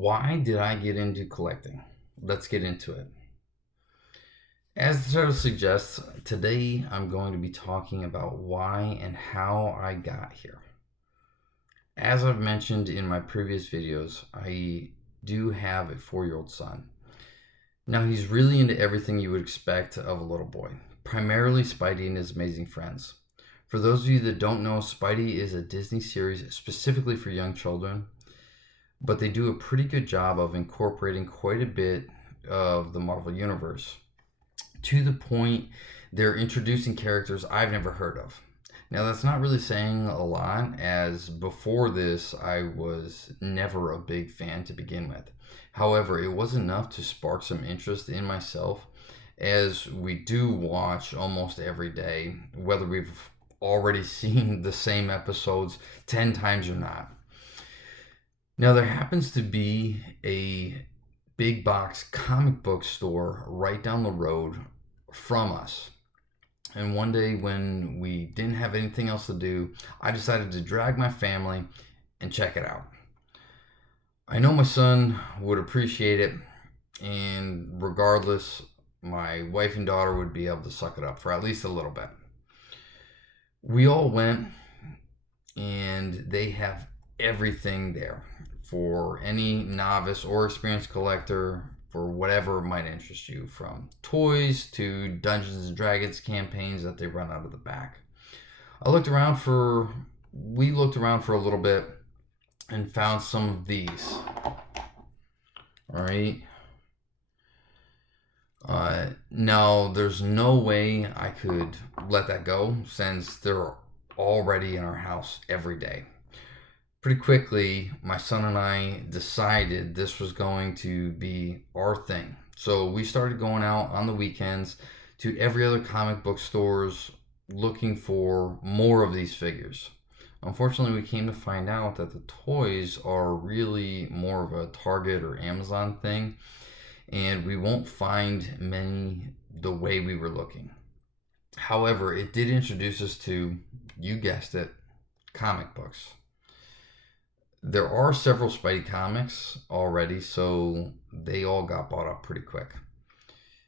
Why did I get into collecting? Let's get into it. As the title suggests, today I'm going to be talking about why and how I got here. As I've mentioned in my previous videos, I do have a 4-year-old son. Now he's really into everything you would expect of a little boy, primarily Spidey and his amazing friends. For those of you that don't know, Spidey is a Disney series specifically for young children, but they do a pretty good job of incorporating quite a bit of the Marvel Universe to the point they're introducing characters I've never heard of. Now, that's not really saying a lot, as before this, I was never a big fan to begin with. However, it was enough to spark some interest in myself, as we do watch almost every day, whether we've already seen the same episodes 10 times or not. Now, there happens to be a big box comic book store right down the road from us. And one day when we didn't have anything else to do, I decided to drag my family and check it out. I know my son would appreciate it, and regardless, my wife and daughter would be able to suck it up for at least a little bit. We all went, and they have everything there for any novice or experienced collector for whatever might interest you, from toys to Dungeons and Dragons campaigns that they run out of the back. We looked around for a little bit and found some of these. All right. Now, there's no way I could let that go since they're already in our house every day. Pretty quickly, my son and I decided this was going to be our thing. So we started going out on the weekends to every other comic book stores looking for more of these figures. Unfortunately, we came to find out that the toys are really more of a Target or Amazon thing, and we won't find many the way we were looking. However, it did introduce us to, you guessed it, comic books. There are several Spidey comics already, so they all got bought up pretty quick.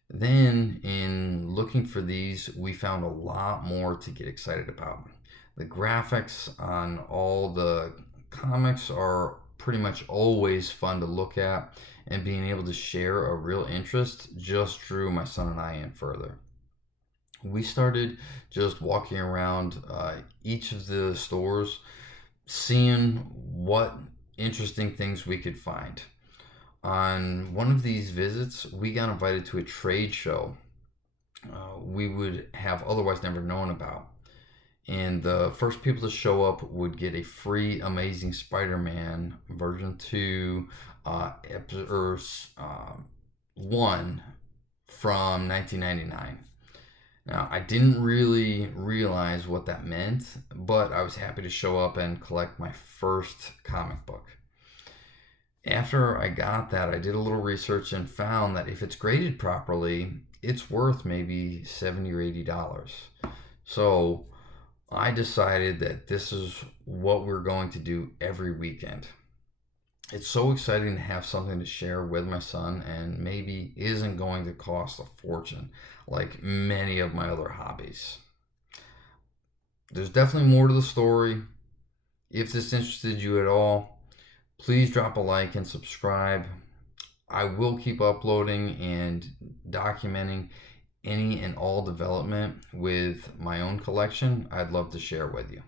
Then, in looking for these, we found a lot more to get excited about. The graphics on all the comics are pretty much always fun to look at, and being able to share a real interest just drew my son and I in further. We started just walking around each of the stores, seeing what interesting things we could find. On one of these visits, we got invited to a trade show we would have otherwise never known about. And the first people to show up would get a free Amazing Spider-Man version 2 1 from 1999. Now, I didn't really realize what that meant, but I was happy to show up and collect my first comic book. After I got that, I did a little research and found that if it's graded properly, it's worth maybe $70 or $80. So I decided that this is what we're going to do every weekend. It's so exciting to have something to share with my son, and maybe isn't going to cost a fortune like many of my other hobbies. There's definitely more to the story. If this interested you at all, please drop a like and subscribe. I will keep uploading and documenting any and all development with my own collection I'd love to share with you.